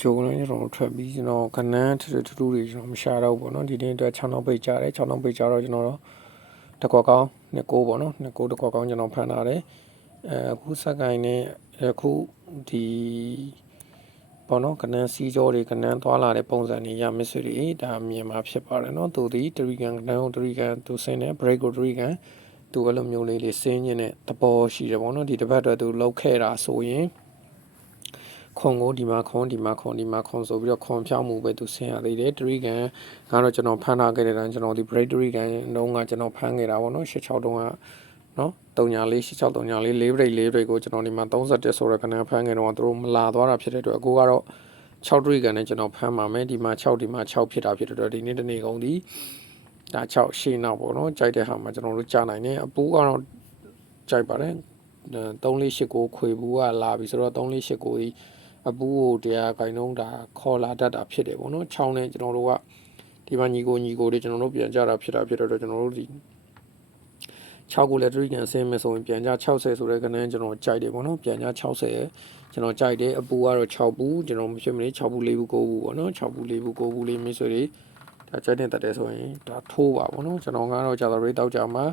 ဂျိုးလည်းကျွန်တော်ထွက်ပြီးကျွန်တော်ကနန်းထထထထူတွေကျွန်တော်မရှာတော့ဘူးပေါ့နော်ဒီနေ့အတွက်6နောက်ပိတ်ကြတယ်6နောက်ပိတ်ကြတော့ကျွန်တော်တို့တကွက်ကောင်းနှစ်ကိုပေါ့နော်နှစ်ကိုတကွက်ကောင်းကျွန်တော်ဖန်ထားတယ်အဲအခုစက်ကိုင်းနဲ့အခုဒီပေါ့နော်ကနန်းစီးကြောတွေကနန်းသွားလာတဲ့ပုံစံတွေရမစ်ဆွေတွေဒါမြင်မှာဖြစ်ပါတယ်နော်သူဒီတရီကန်ကနန်းကိုတရီကန်သူစင်းတယ် break ကိုတရီကန်သူအဲ့လိုမျိုးလေးလေးစင်းခြင်းနဲ့တပေါ်ရှိတယ်ပေါ့နော်ဒီတစ်ပတ်တော့သူလောက်ခဲ့တာဆိုရင် ခွန်ကိုဒီမှာခွန်ဒီမှာခွန်ဒီမှာခွန်ဆိုပြီးတော့ခွန်ဖြောင်းမှုပဲသူဆင်ရသေးတယ်တရီကန်ကတော့ကျွန်တော်ဖမ်းထားခဲ့တဲ့တန်းကျွန်တော်ဒီ break တရီကန်တုန်းကကျွန်တော်ဖမ်းခဲ့တာပေါ့နော်86တုန်းကနော်34 86 34 4 break 4 break ကိုကျွန်တော်ဒီမှာ31ဆိုတဲ့ခဏဖမ်းခဲ့တော့သူတို့မလာသွားတာဖြစ်တဲ့အတွက်အခုကတော့6တရီကန်နဲ့ကျွန်တော်ဖမ်းပါမယ်ဒီမှာ6ဒီမှာ6ဖြစ်တာဖြစ်တဲ့အတွက်ဒီနေ့တနေ့ကုန်ဒီဒါ6ရှေ့နောက်ပေါ့နော်ကြိုက်တဲ့ဟာမှာကျွန်တော်တို့ကြာနိုင်တယ်အပူကတော့ကြိုက်ပါတယ်3489ခွေဘူးကလာပြီဆိုတော့3489ကြီး အပူကိုတရားခိုင်နှုံးတာခေါ်လာတတ်တာဖြစ်တယ်ပေါ့နော်ချောင်းနဲ့ကျွန်တော်တို့ကဒီမှာညီကိုညီကိုတွေကျွန်တော်တို့ပြန်ကြတာဖြစ်တာဖြစ်တော့ကျွန်တော်တို့ဒီ6ကိုလည်းတရိကန်ဆင်းမယ်ဆိုရင်ပြန်ကြ60ဆိုတဲ့ကနန်းကျွန်တော်ကြိုက်တယ်ပေါ့နော်ပြန်ကြ60ကျွန်တော်ကြိုက်တယ်အပူကတော့6ဘူးကျွန်တော်မဖြစ်မနေ6ဘူး4ဘူး9ဘူးပေါ့နော်6ဘူး4ဘူး9ဘူးလေးမိတ်ဆွေတွေဒါကြိုက်တဲ့တက်တယ်ဆိုရင်ဒါထိုးပါပေါ့နော်ကျွန်တော်ကတော့ကြာတော်ရေးတောက်ကြမှာ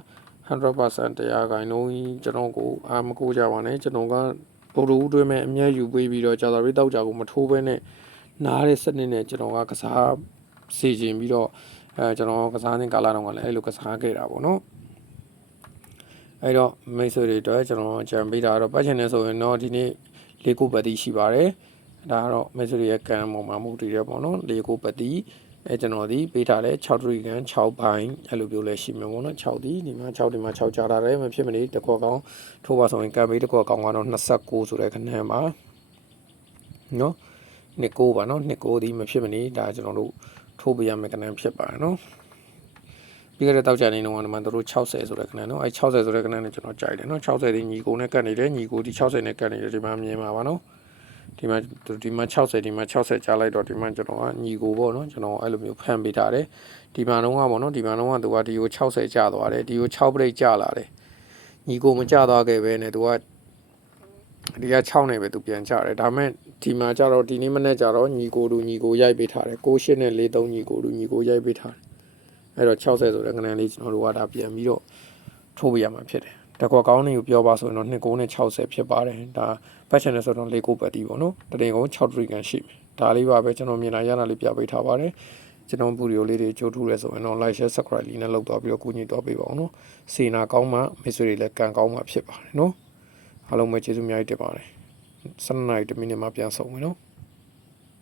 100%တရားခိုင်နှုန်းကြီးကျွန်တော်ကိုအာမကိုကြပါနဲ့ကျွန်တော်က ဗိုလ်တို့တွဲမဲ့အမျက်ယူပေးပြီးတော့ကြာသာရေးတောက်ကြကိုမထိုးဘဲနဲ့နားတဲ့စနစ်နဲ့ကျွန်တော်ကကစားစီခြင်းပြီးတော့အဲကျွန်တော်ကစားနေကာလာတော့ကလည်းအဲ့လိုကစားခဲ့တာပေါ့နော်အဲ့တော့မိတ်ဆွေတွေအတွက်ကျွန်တော်ကြံပေးတာတော့ပတ်ချင်နေဆိုရင်တော့ဒီနေ့လေးခုပတ်တိရှိပါတယ်ဒါကတော့မိတ်ဆွေတွေရဲ့ကံပေါ်မှာမူတည်ရပေါ့နော်လေးခုပတ်တိ အဲကျွန်တော်ဒီပေးထားတဲ့6ထရီကန်6ဘိုင်းအဲ့လိုပြောလဲရှိမှာပေါ့နော်6ဒီဒီမှာ6ဒီမှာ6ကြားလာတယ်မဖြစ်မနေတစ်ခွက်ကောင်းထိုးပါဆိုရင်ကံပေးတစ်ခွက်ကောင်းကတော့29ဆိုတဲ့ခဏန်းပါနော်နှစ်ကိုပါနော်နှစ်ကိုဒီမဖြစ်မနေဒါကျွန်တော်တို့ထိုးပေးရမယ့်ခဏန်းဖြစ်ပါတယ်နော်ပြီးခဲ့တဲ့တောက်ကြနေတော့ဒီမှာတို့60ဆိုတဲ့ခဏန်းနော်အဲ60ဆိုတဲ့ခဏန်းနဲ့ကျွန်တော်ကြိုက်တယ်နော်60ဒီညီကိုနဲ့ကတ်နေတယ်ညီကိုဒီ60နဲ့ကတ်နေတယ်ဒီမှာမြင်ပါပါနော် ဒီမှာဒီမှာ60ဒီမှာ60ကြားလိုက်တော့ဒီမှာကျွန်တော်ကညီကိုပေါ့နော်ကျွန်တော်အဲ့လိုမျိုးဖန်ပေးထားတယ်ဒီမှာတော့ကပေါ့နော်ဒီမှာတော့ကသူကဒီကို60ကျသွားတယ်ဒီကို6ပြိတ်ကျလာတယ်ညီကိုမကျသွားခဲ့ပဲနဲ့သူကဒီက6နဲ့ပဲသူပြန်ကျတယ်ဒါမဲ့ဒီမှာကျတော့ဒီနေ့မနေ့ကျတော့ညီကိုလူညီကိုရိုက်ပေးထားတယ်6ရှင်းနဲ့43ညီကိုလူညီကိုရိုက်ပေးထားတယ်အဲ့တော့60ဆိုတဲ့ခဏလေးကျွန်တော်တို့ကဒါပြန်ပြီးတော့ထိုးပေးရမှာဖြစ်တယ် တကွာကောင်းနေကိုပြောပါဆိုရင်တော့29နဲ့60ဖြစ်ပါတယ်ဒါဘတ်ချန်နဲ့ဆိုတော့၄ကိုပတ်တီးပေါ့နော်တရင်ကုန်6ထရီကန်ရှိမယ်ဒါလေးပါပဲကျွန်တော်မြင်လာရတာလေးပြပေးထားပါတယ်ကျွန်တော်ပူရီယိုလေးတွေကြိုးထူးလဲဆိုရင်တော့ like share subscribe လေးနဲ့လောက်တော့ပြီးတော့ကူညီတော့ပေးပါအောင်နော်စေနာကောင်းမှမိတ်ဆွေတွေလည်းကံကောင်းမှဖြစ်ပါတယ်နော်အားလုံးပဲကျေးဇူးအများကြီးတင်ပါတယ်12နာရီတမိနစ်မှပြန်ဆောင်မယ်နော်